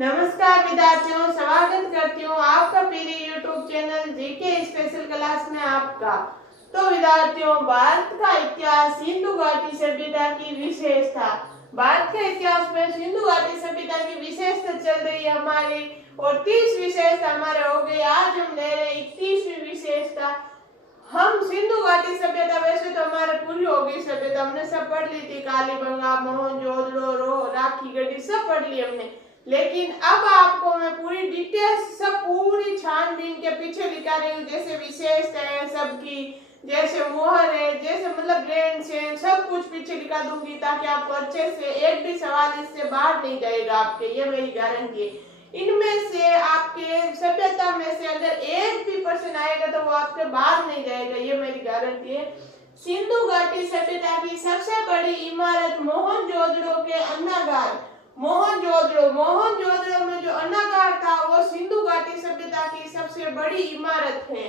नमस्कार विद्यार्थियों, स्वागत करती हूँ आपका मेरे YouTube channel GK special class में आपका। तो विद्यार्थियों, भारत का इतिहास, सिंधु घाटी सभ्यता की विशेषता। भारत के इतिहास में सिंधु घाटी सभ्यता की विशेषता चल रही है हमारी, और 30 विशेषता हमारे हो गई। आज हम ले रहे 31वीं विशेषता। हम सिंधु घाटी सभ्यता, वैसे तो हमारे पूरी हो गई सभ्यता, हमने सब पढ़ ली थी, कालीबंगा, मोहनजोदड़ो, राखी गढ़ी सब पढ़ ली हमने। लेकिन अब आपको मैं पूरी डिटेल्स सब पूरी छानबीन के पीछे दिखा रही हूँ, जैसे विशेषता है सबकी, जैसे मोहर है, जैसे मतलब रहन सहन, सब कुछ पीछे दिखा दूंगी, ताकि आपको अच्छे से एक भी सवाल इससे बाहर नहीं जाएगा आपके, ये मेरी गारंटी है। इनमें से आपके सभ्यता में से अगर एक भी प्रश्न आएगा तो वो आपके बाहर नहीं जाएगा, ये मेरी गारंटी है। सिंधु घाटी सभ्यता की सबसे बड़ी इमारत मोहनजोदड़ो के अन्नागार। मोहनजोदड़ो में जो अन्नागार था वो सिंधु घाटी सभ्यता की सबसे बड़ी इमारत है।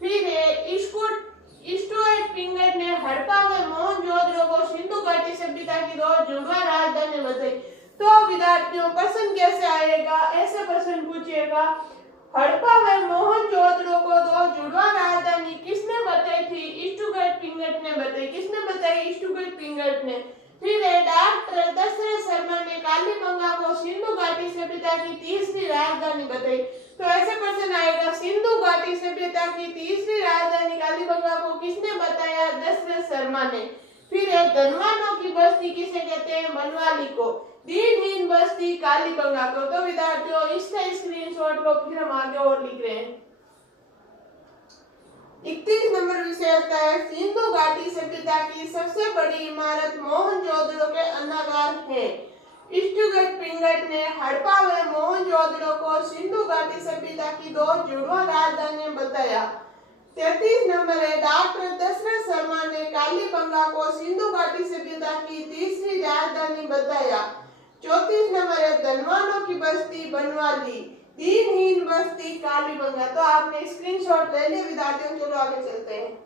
फिर स्टुअर्ट पिंगट ने हड़प्पा में मोहनजोदड़ो को सिंधु घाटी सभ्यता की दो जुड़वा राजधानी बताई। तो विद्यार्थियों, प्रश्न कैसे आएगा, ऐसे प्रश्न पूछेगा, हड़प्पा में मोहनजोदड़ो को दो जुड़वा राजधानी किसने बताई थी? स्टुअर्ट पिंगट ने बताई। किसने बताई? स्टुअर्ट पिंगट ने। फिर डॉक्टर दशरथ शर्मा ने कालीबंगा को सिंधु घाटी सभ्यता की तीसरी राजधानी बताई। तो ऐसे प्रश्न आएगा, सिंधु घाटी सभ्यता की तीसरी राजधानी कालीबंगा को किसने बताया? दशरथ शर्मा ने। फिर धनवानों की बस्ती किसे कहते हैं? बनवाली को। दीनहीन बस्ती कालीबंगा को। तो विद्यार्थियों, इसका स्क्रीनशॉट लो, फिर हम आगे और लिख रहे हैं। 31 नंबर विशेषता है, सिंधु घाटी सभ्यता की सबसे बड़ी इमारत मोहनजोदड़ो के अन्नागार है। स्टुअर्ट पिंगट ने हड़प्पा में मोहनजोदड़ो को सिंधु घाटी सभ्यता की दो जुड़वा राजधानी बताया। 33 नंबर है, डॉक्टर दशरथ शर्मा ने कालीबंगा को सिंधु घाटी सभ्यता की तीसरी राजधानी बताया। 34 नंबर है, धनवानों की बस्ती बनवाली, दीनहीन बस्ती कालीबंगा। तो आपने स्क्रीनशॉट ले लिया विद्यार्थियों, चलो आगे चलते हैं।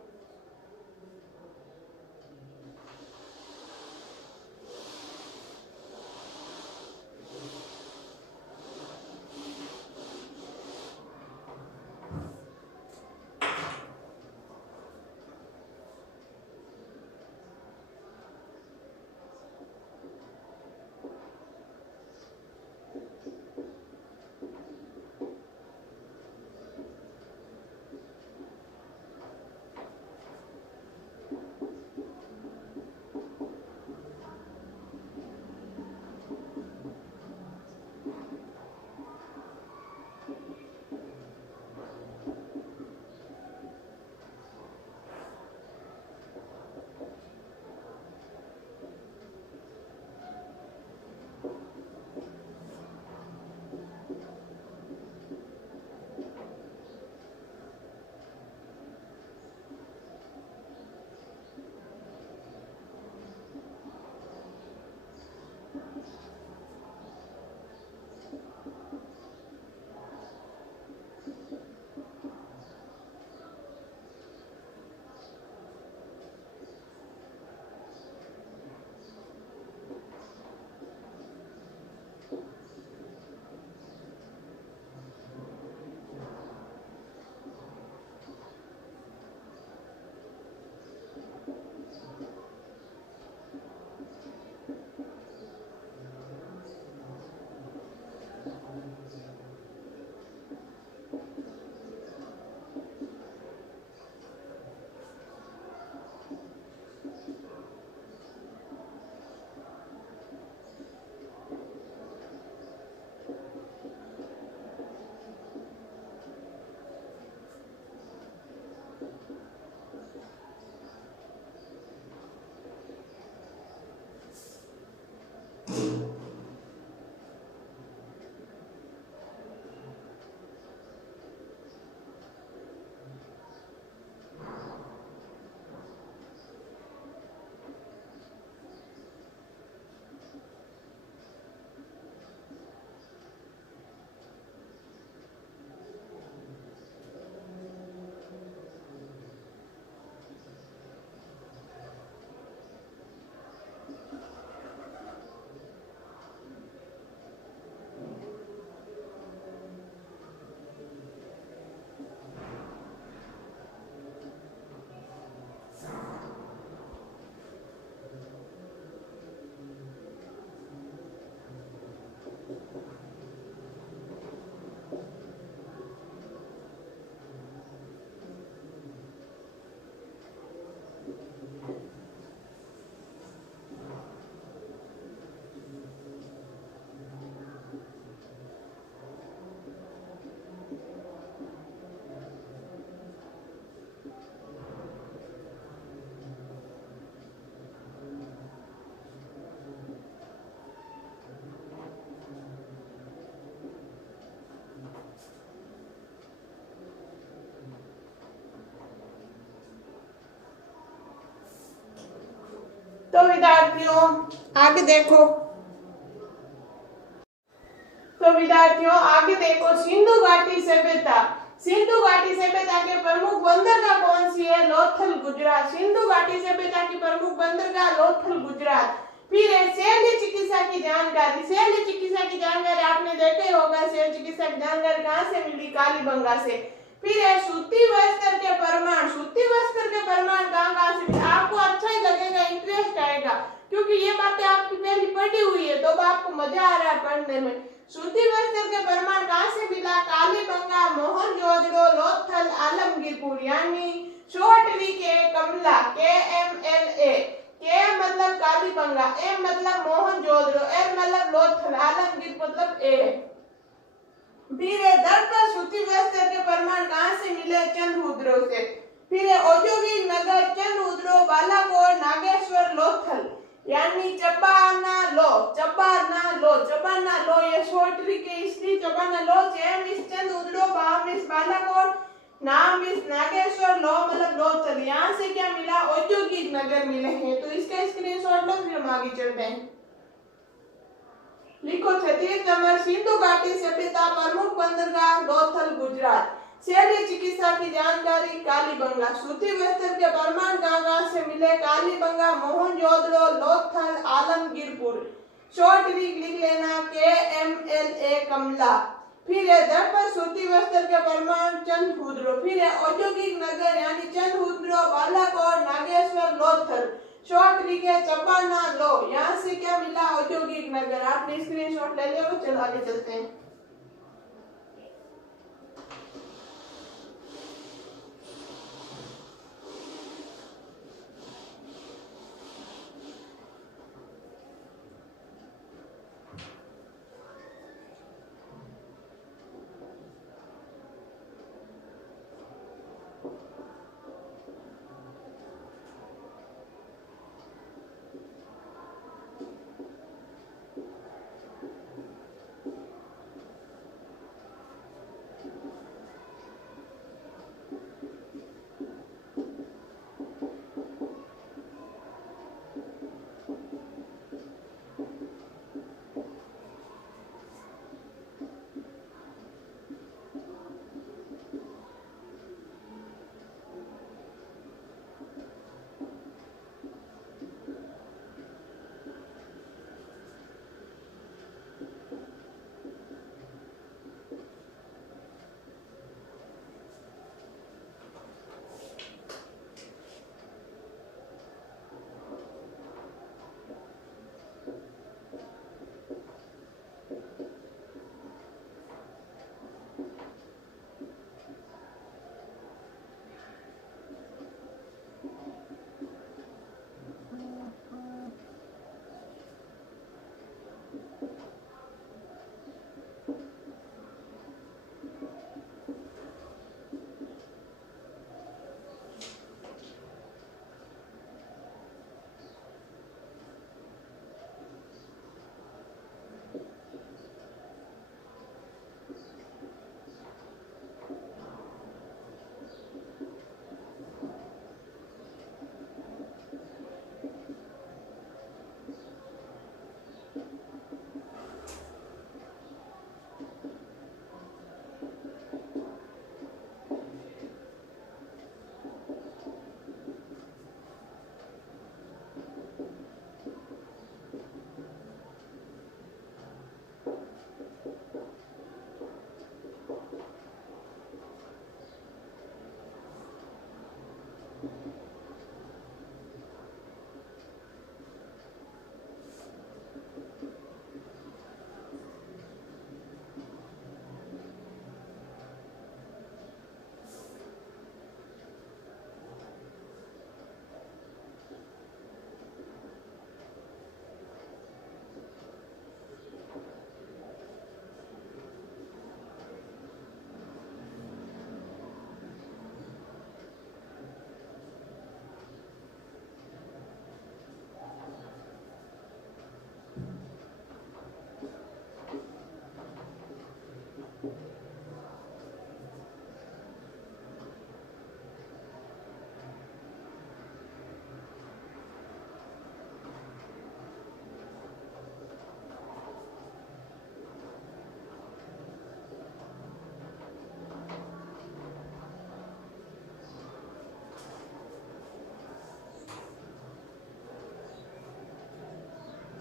तो विद्यार्थियों आगे देखो। सिंधु घाटी सभ्यता। सिंधु घाटी सभ्यता के प्रमुख बंदरगाह कौन सी है? लोथल, गुजरात। सिंधु घाटी सभ्यता की प्रमुख बंदरगाह लोथल, गुजरात। फिर है शल्य चिकित्सा की जानकारी। शल्य चिकित्सा की जानकारी आपने देखा ही होगा। शल्य चिकित्सा की जानकारी कहाँ से मिली? कालीबंगा से। फिर है सूती वस्त्र के प्रमाण। सूती वस्त्र के प्रमाण कहाँ से मिले? आपको अच्छा ही लगेगा, इंटरेस्ट आएगा, क्योंकि ये बातें आपकी पहले पढ़ी हुई है, तो अब आपको मजा आ रहा है पढ़ने में। सूती वस्त्र के प्रमाण कहाँ से मिला? कालीबंगा, मोहनजोदड़ो, लोथल, आलमगीरपुर, यानी शॉर्टली के कमला, KMLA। के मतलब कालीबंगा, एम मतलब मोहनजोदड़ो, एल मतलब लोथल, आलमगीर मतलब ए। फिर दर्पण सूती वस्त्र के प्रमाण कहाँ से मिले? चंद्रहुद्रो से। फिर औद्योगिक नगर चंद्रहुद्रो, बालाकोट, नागेश्वर, लोथल, यानी चबाना लो ये शॉर्टली के स्त्री चबाना लो, चैम इस चंद्रहुद्रो, बाम इस बालाकोट, नाम इस नागेश्वर, लो मतलब लोथल। यहाँ से क्या मिला? औद्योगिक नगर मिले हैं। तो इसका स्क्रीनशॉट लो, फिर हम आगे चलते हैं। लिखो 36 नंबर, सिंधु घाटी सभ्यता प्रमुख बंदरगाह लोथल, गुजरात। शल्य चिकित्सा की जानकारी कालीबंगा। सूती वस्त्र के प्रमाण कहाँ से मिले? कालीबंगा, मोहनजोदड़ो, लोथल, आलमगीरपुर। शॉर्ट लिख लेना KMLA कमला। फिर है दर्पण सूती वस्त्र के प्रमाण चंद्रहुद्रो। फिर है औद्योगिक नगर यानी चंद्रहुद्रो, बालाकोट, नागेश्वर, लोथल। शॉर्ट लिखे चपाना लो, यहाँ से क्या मिला? औद्योगिक नगर। आपने स्क्रीनशॉट ले लिया, चलो आगे चलते हैं।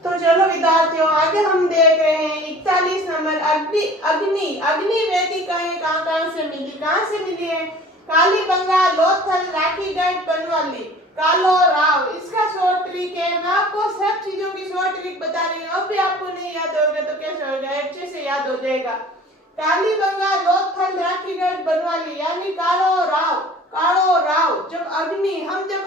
तो चलो विद्यार्थियों आगे हम देख रहे हैं 41 नंबर अग्नि वेदिकाएं कहाँ से मिली है। कालीबंगा, लोथल, राखीगढ़, बनवाली, कालो राव। इसका शॉर्ट ट्रिक है। मैं आपको सब चीजों की शॉर्ट ट्रिक बता रही हूँ। अब भी आपको नहीं याद होगा तो कैसे होगा, अच्छे से याद हो जाएगा। कालीबंगा, लोथल, राखीगढ़, बनवाली यानी कालो राव। जब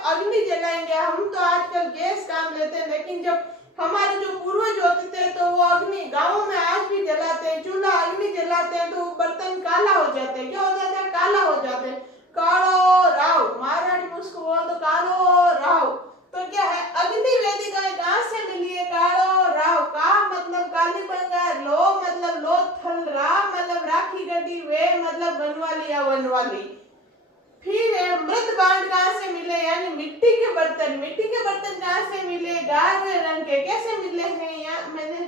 अग्नि जलाएंगे, हम तो आजकल गैस काम लेते हैं, लेकिन जब हमारे जो पूर्वज होते थे तो वो अग्नि गांवों में आज भी जलाते हैं, चूल्हा अग्नि जलाते हैं तो बर्तन काला हो जाते हैं। क्या हो जाता है? काला हो जाते हैं। कालो राव, महारानी मुझको बोल तो कालो राव। तो क्या है, अग्नि वेदिकाएं कहाँ से मिली है? कालो राव। का मतलब कालीबंगा, लो मतलब लोथल, रा मतलब राखीगढ़ी, वे मतलब बनवाली या वनवाली। फिर मृद भांड कहाँ से मिले यानी मिट्टी के बर्तन कहाँ से मिले? गाढ़े रंग के। कैसे मिले हैं? यहाँ मैंने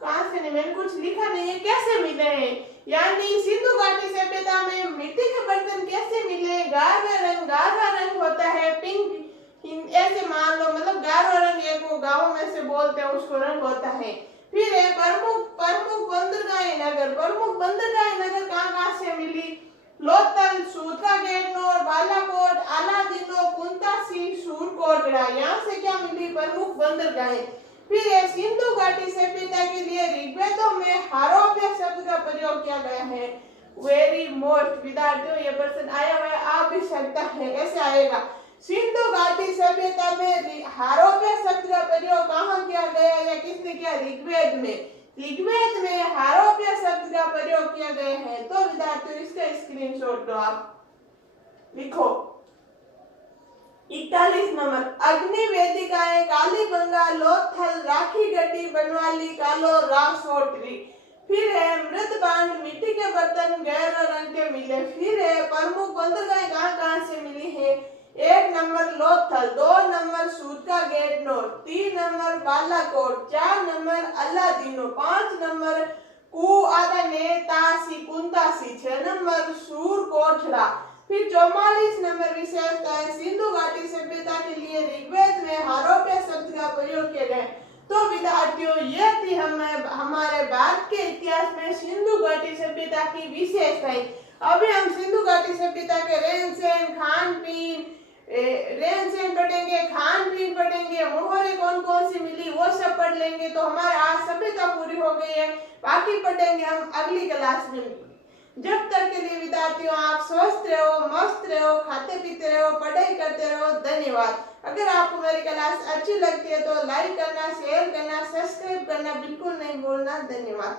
कहाँ से नहीं, मैंने कुछ लिखा नहीं है, कैसे मिले हैं यानी सिंधु घाटी सभ्यता में मिट्टी के बर्तन कैसे मिले? गाढ़ा रंग होता है, पिंक ऐसे मान लो, मतलब गाढ़ा रंग एक वो गाँव में से बोलते हैं उसको रंग होता है। फिर है प्रमुख बंदरगाह नगर कहाँ से मिली? लोथल, सूत्रा गेटनोर, बालाकोट, आलादीनो, कुंतासी, सूरकोटड़ा। यहाँ से क्या मिली? प्रमुख बंदरगाहें। फिर है सिंधु घाटी सभ्यता के लिए ऋग्वेदों में हारोप्य शब्द का प्रयोग किया गया है। वेरी मोस्ट विद्यार्थियों ये प्रश्न आया हुआ है, आ भी सकता है, ऐसे आएगा। सिंधु घाटी सभ्यता में हारोप्य शब्द का प्रयोग कहाँ किया गया या किसने किया? ऋग्वेद में हारोप्य शब्द का प्रयोग किया गया है। तो विद्यार्थियों इसका स्क्रीनशॉट लो, आप लिखो 41 नंबर अग्नि वेदिकाएं कालीबंगा, लोथल, राखीगढ़ी, बनवाली, कालो राव, सोटरी। फिर है मृद भांड, मिट्टी के बर्तन गहरे रंग के मिले। फिर है प्रमुख बंदरगाहें कहाँ से मिली है? 1 नंबर लोथल, 2 नंबर सूत्रा Dor, 3 number Balakot, 4 number Allahdino, 5 number Kuntasi, 6 number Surkotada. फिर 44 नंबर विशेषता है सिंधु घाटी सभ्यता के लिए ऋग्वेद में हारोप्य शब्द का प्रयोग किया गया। तो विद्यार्थियों ये थी हमारे भारत के इतिहास में सिंधु घाटी सभ्यता की विशेषताएं। अभी हम सिंधु घाटी सभ्यता के रहन सहन पढ़ेंगे, खान पीन पढ़ेंगे, मोहरे कौन कौन सी मिली वो सब पढ़ लेंगे। तो हमारी आज सभ्यता पूरी हो गई है, बाकी पढ़ेंगे हम अगली क्लास में। जब तक के लिए विद्यार्थियों आप स्वस्थ रहो, मस्त रहो, खाते पीते रहो, पढ़ाई करते रहो। धन्यवाद। अगर आपको मेरी क्लास अच्छी लगती है तो लाइक करना, शेयर करना, सब्सक्राइब करना बिल्कुल नहीं भूलना। धन्यवाद।